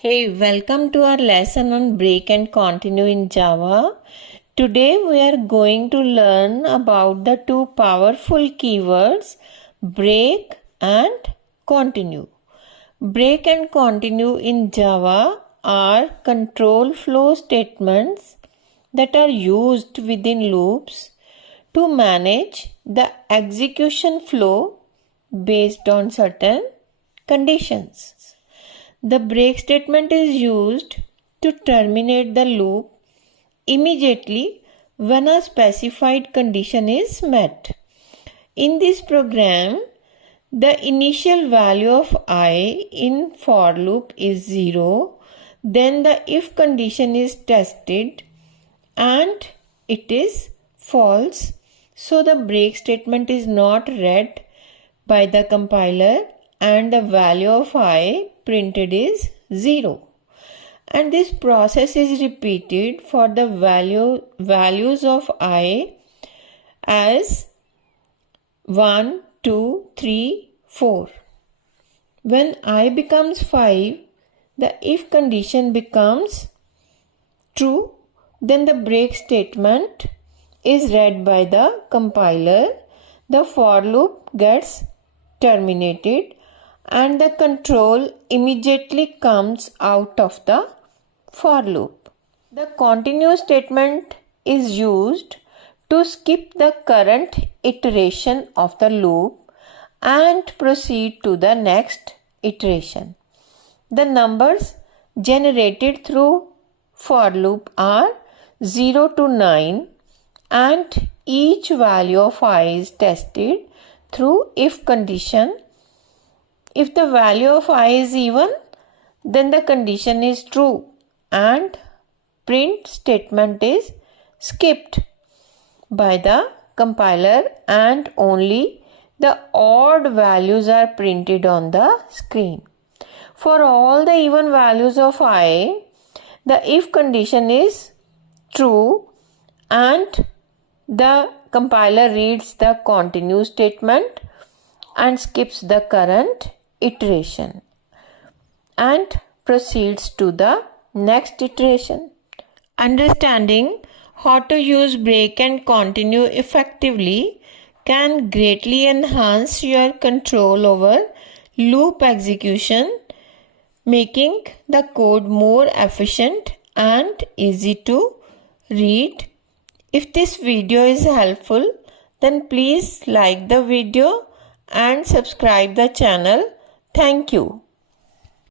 Hey, welcome to our lesson on break and continue in Java. Today we are going to learn about the two powerful keywords break and continue. Break and continue in Java are control flow statements that are used within loops to manage the execution flow based on certain conditions. The break statement is used to terminate the loop immediately when a specified condition is met. In this program, the initial value of I in for loop is 0. Then the if condition is tested and it is false. So the break statement is not read by the compiler and the value of I printed is 0. And this process is repeated for the values of I as 1, 2, 3, 4. When I becomes 5, the if condition becomes true, then the break statement is read by the compiler, the for loop gets terminated, and the control immediately comes out of the for loop. The continue statement is used to skip the current iteration of the loop and proceed to the next iteration. The numbers generated through for loop are 0 to 9 and each value of I is tested through if condition. If the value of I is even, then the condition is true and print statement is skipped by the compiler and only the odd values are printed on the screen. For all the even values of I, the if condition is true and the compiler reads the continue statement and skips the current iteration and proceeds to the next iteration. Understanding how to use break and continue effectively can greatly enhance your control over loop execution, making the code more efficient and easy to read. If this video is helpful, then please like the video and subscribe the channel. Thank you.